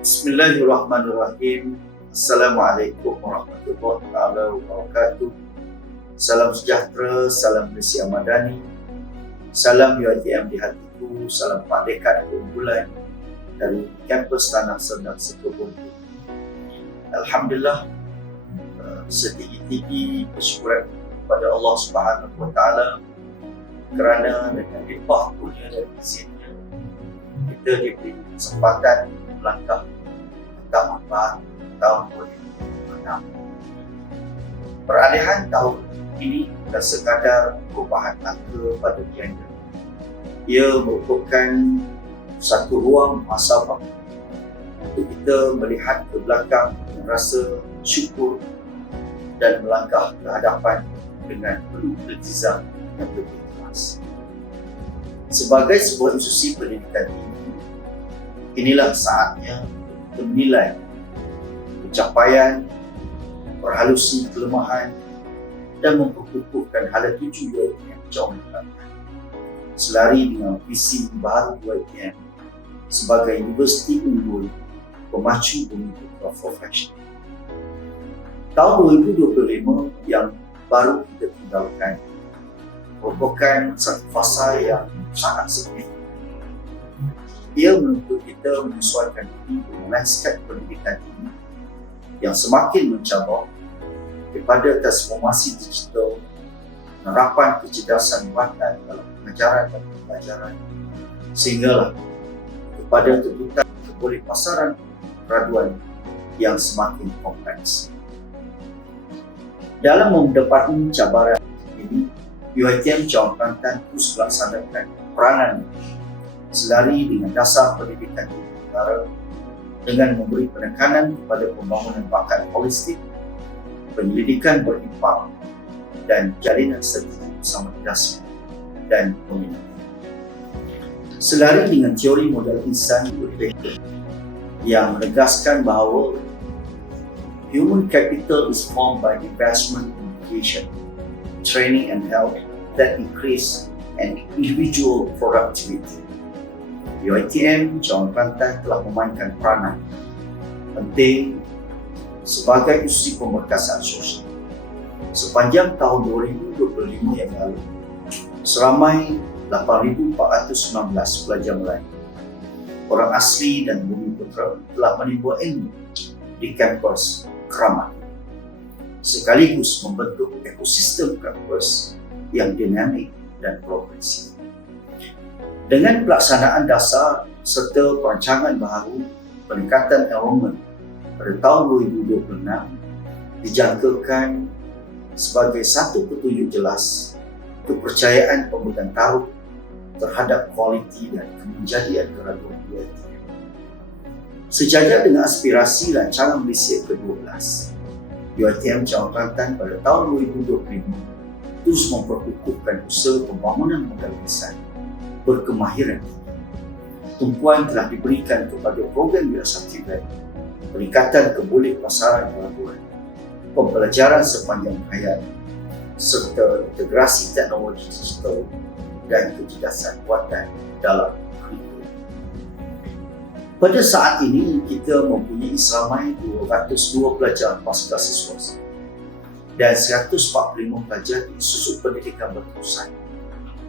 Bismillahirrahmanirrahim. Assalamualaikum warahmatullahi wabarakatuh. Salam sejahtera, salam Malaysia Madani, salam UiTM di hatiku, salam Merdeka keunggulan dari kampus Tanah Serdang Sekebun. Alhamdulillah, setinggi-tinggi bersyukuran kepada Allah Subhanahu Wa Taala kerana dengan limpah kurnia dan izinnya kita diberi kesempatan melangkah tahun baru tahun 2026. Peralihan tahun ini bukan sekadar perubahan angka pada biaya. Ia merupakan satu ruang muhasabah untuk kita melihat ke belakang dengan rasa syukur dan melangkah ke hadapan dengan penuh iltizam dan berikhlas. Sebagai sebuah institusi pendidikan inilah saatnya untuk menilai pencapaian, perhalusi kelemahan dan memperkukuhkan hala tuju UiTM jauh lebih selari dengan visi baru UiTM sebagai universiti unggul pemacu bumi putra profesional. Tahun 2025 yang baru kita tinggalkan merupakan satu fasa yang sangat signifikan. Ia menuntut kita menyesuaikan diri dengan lanskap pendidikan ini yang semakin mencabar daripada transformasi digital, penerapan kecerdasan buatan dalam pengajaran dan pembelajaran, sehinggalah kepada tuntutan kebolehpasaran graduan yang semakin kompleks. Dalam menghadapi cabaran ini, UiTM Johor Kelantan terus melaksanakan peranan selari dengan dasar pendidikan tinggi negara dengan memberi penekanan kepada pembangunan bakat holistik, penyelidikan berimpak dan jalinan strategi bersama industri dan komunitas. Selari dengan teori modal insan yang menegaskan bahawa human capital is formed by investment in education, training and health that increase an individual productivity. UiTM Johor Kelantan telah memainkan peranan penting sebagai institusi pemberkasan sosial. Sepanjang tahun 2025 yang lalu, seramai 8,419 pelajar Melayu, orang asli dan bumi putra telah menimba ilmu di kampus Kramat, sekaligus membentuk ekosistem kampus yang dinamik dan progresif. Dengan pelaksanaan dasar serta perancangan baharu peningkatan enrolment pada tahun 2026 dijangkakan sebagai satu petunjuk jelas kepercayaan pemegang taruh terhadap kualiti dan kemenjadian graduan UiTM. Sejajar dengan aspirasi rancangan Malaysia ke-12, UiTM Johor Kelantan pada tahun 2025 terus memperkukuhkan usaha pembangunan modal insan berkemahiran. Tumpuan telah diberikan kepada program wirasatibet, peningkatan kebolehpasaran graduan, pembelajaran sepanjang hayat, serta integrasi teknologi digital dan kecerdasan buatan dalam kurikulum. Pada saat ini, kita mempunyai seramai 202 pelajar pasca siswa dan 145 pelajar di institusi pendidikan berterusan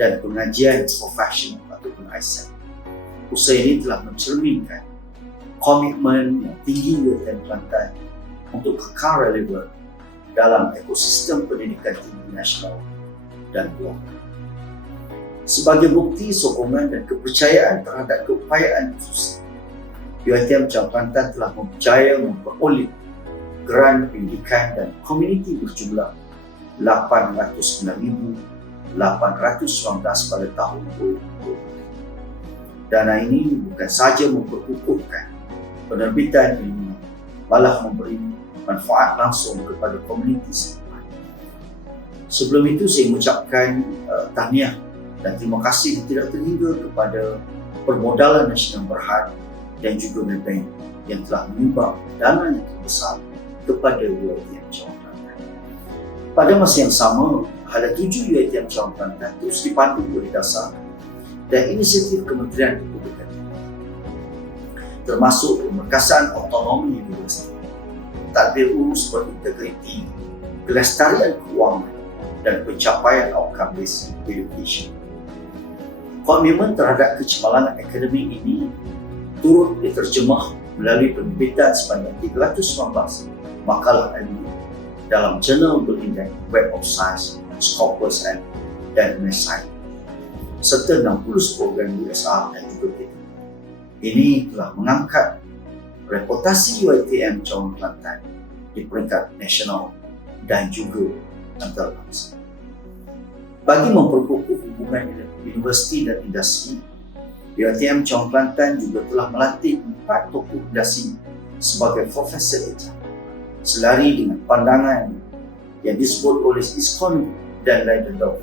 dan pengajian profesional ataupun ISEP. Usaha ini telah mencerminkan komitmen yang tinggi UiTM Kelantan untuk kekal relevan dalam ekosistem pendidikan tinggi nasional dan global. Sebagai bukti sokongan dan kepercayaan terhadap keupayaan institusi, UiTM Johor Kelantan telah berjaya memperoleh geran pendidikan dan komuniti berjumlah 809,819 pada tahun 2020. Dana ini bukan sahaja memperkukuhkan penerbitan ilmu, malah memberi manfaat langsung kepada komuniti setempat. Sebelum itu, saya mengucapkan tahniah dan terima kasih tidak terhingga kepada Permodalan Nasional Berhad dan juga Maybank yang telah menyumbang dana yang terbesar kepada UiTM Johor Kelantan. Pada masa yang sama, hala tuju UiTM Johor Kelantan terus dipandu oleh dasar dan inisiatif Kementerian Pendidikan. termasuk pemekasan otonomi universiti, tadbir urus berintegriti, kelestarian keuangan, dan pencapaian outcome-based education. Komitmen terhadap kecemerlangan akademik ini turut diterjemah melalui penerbitan sebanyak 319 makalah ilmiah dalam jurnal berindeks Web of Science, Scopus dan Messiah, serta 60 program USR dan juga kita. Ini telah mengangkat reputasi UiTM Johor Kelantan di peringkat nasional dan juga antarabangsa. Bagi memperkukuh hubungan universiti dan industri, UiTM Johor Kelantan juga telah melantik 4 tokoh industri sebagai profesor eja, selari dengan pandangan yang disebut oleh ISKCON dan Leidendorff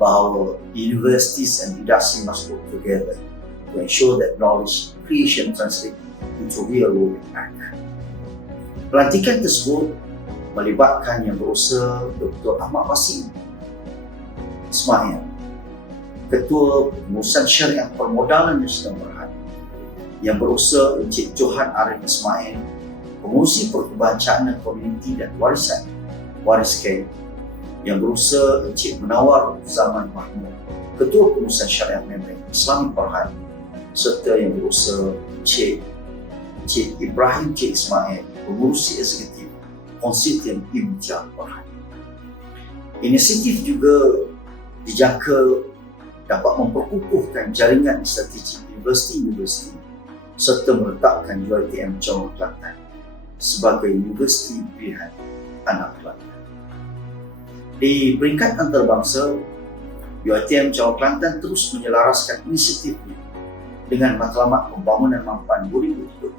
bahawa universities and industry must work together to ensure that knowledge creation translates into real world impact. Pelantikan tersebut melibatkan yang berusaha Dr. Ahmad Wasim Ismail, Ketua Pengurusan Syariah Permodalan Nasional Berhad, yang berusaha Encik Johan Arif Ismail, Pengurusi Perkebancaan Komuniti dan Warisan Wariskan, yang berusaha Encik Menawar Zaman Mahmud, Ketua Pengurusan Syariah Membran Islami Berhad, serta yang berusaha Encik Ibrahim Cik Ismail, Pengurusi Eksekutif Konsortium Imtiaz Berhad. Inisiatif juga dijangka dapat memperkukuhkan jaringan strategi universiti-universiti serta meletakkan UiTM Johor Kelantan sebagai universiti pilihan anak Kelantan. Di peringkat antarabangsa, UiTM Johor Kelantan terus menyelaraskan inisiatifnya dengan matlamat pembangunan mampan 2020.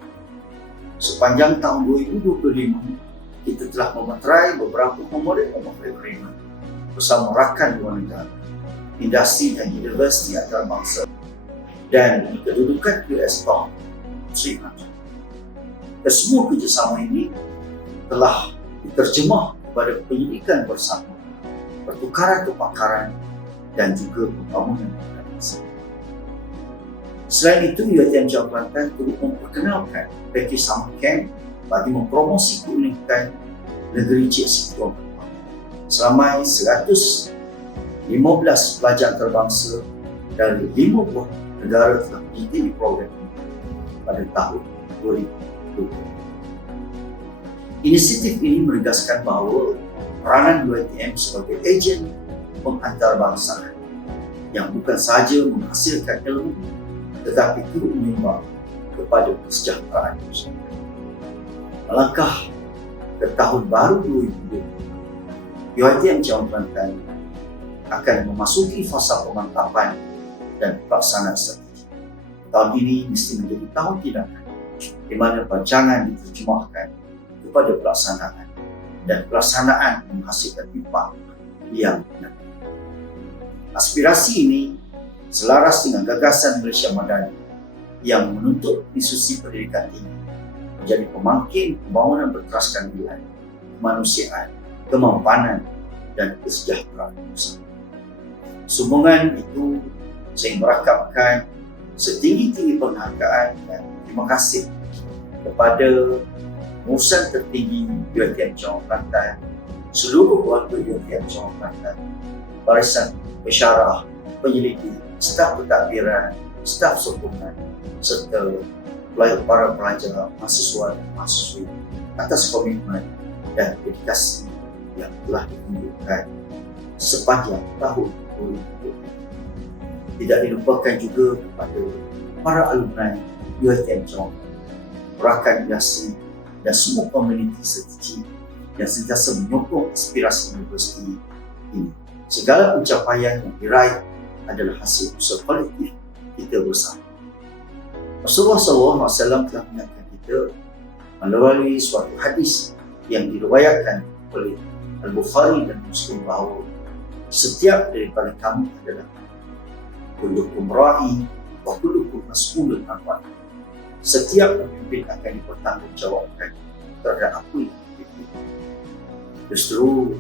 Sepanjang tahun 2025, kita telah memeterai beberapa memorandum of agreement bersama rakan luar negara, industri dan universiti antarabangsa, dan kedudukan US Pound 300. Kesemua kerjasama ini telah diterjemah kepada penyelidikan bersama, pertukaran kepakaran dan juga pembangunan organisasi. Selain itu, UiTM Johor Kelantan turut memperkenalkan pakej summer camp bagi mempromosi keunikan negeri Cik Siti seramai 115 pelajar antarabangsa dari 5 buah negara telah mengikuti program ini pada tahun 2020. Inisiatif ini menegaskan bahawa peranan UiTM sebagai ejen pengantarbangsaan yang bukan sahaja menghasilkan ilmu tetapi turut menyumbang kepada kesejahteraan masyarakat. Melangkah ke tahun baru 2020, UiTM Johor Kelantan akan memasuki fasa pemantapan dan pelaksanaan strategi. Tahun ini mesti menjadi tahun tindakan di mana perancangan diterjemahkan kepada pelaksanaan dan pelaksanaan menghasilkan impak yang benar. Aspirasi ini selaras dengan gagasan Malaysia Madani yang menuntut institusi pendidikan tinggi menjadi pemangkin pembangunan berteraskan nilai, kemanusiaan, kemampanan dan kesejahteraan bersama. Sumbangan itu saya merakapkan setinggi-tinggi penghargaan dan terima kasih kepada pengurusan tertinggi UiTM Johor Kelantan, seluruh warga UiTM Johor Kelantan, barisan pensyarah, penyelidik, staf pentadbiran, staf sokongan, serta para pelajar, mahasiswa dan mahasiswi atas komitmen dan dedikasi yang telah ditunjukkan sepanjang tahun 2020. Tidak dilupakan juga kepada para alumni UiTM Johor, rakan industri dan semua komuniti strategi yang sentiasa menyokong aspirasi universiti ini. Segala pencapaian yang diraih adalah hasil usaha kolektif kita bersama. Rasulullah SAW telah mengingatkan kita melalui suatu hadis yang diriwayatkan oleh Al-Bukhari dan Muslim bahawa setiap daripada kamu adalah kullukum ra'i wa kullukum mas'ulun an ra'iyatihi. Setiap pemimpin akan dipertanggungjawabkan terhadap apa yang dipimpin. Justru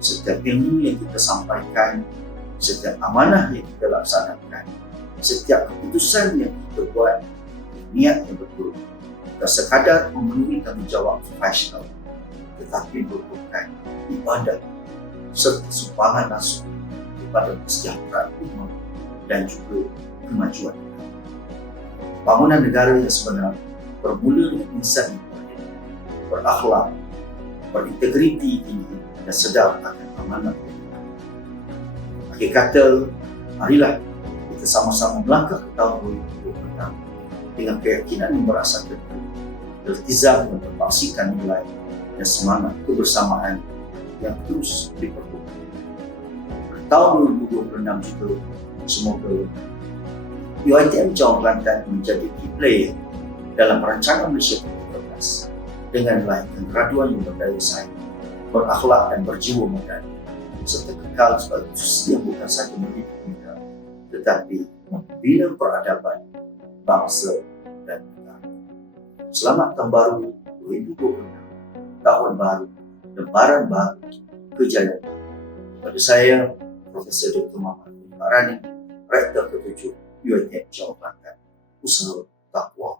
setiap ilmu yang kita sampaikan, setiap amanah yang kita laksanakan, setiap keputusan yang kita buat, niat yang betul, bukan sekadar memenuhi tanggungjawab profesional, tetapi merupakan ibadat serta sumbangan langsung kepada kesejahteraan umat dan juga kemajuan. Bangunan negara yang sebenar bermula dengan insan yang berdiri, berakhlak, berintegriti tinggi dan sedar akan amanah. Akhir kata, marilah kita sama-sama melangkah ke tahun 2026 dengan keyakinan yang berasaskan iltizam yang berbaksikan nilai dan semangat kebersamaan yang terus diperlukan. Tahun 2026 juga semoga UiTM Johor Kelantan menjadi key player dalam perancangan Malaysia 2014 dengan melahirkan graduan yang berdaya saing, berakhlak dan berjiwa madani, serta kekal sebagai institusi yang bukan sahaja mendidik kita, tetapi membina peradaban bangsa dan negara. Selamat Tahun Baru 2026, Tahun Baru, Lembaran Baru, Kejayaan. Kepada saya, Profesor Dr. Muhammad Farani, Rektor ke-7 UiTM Johor Kelantan, Usaha Takwa.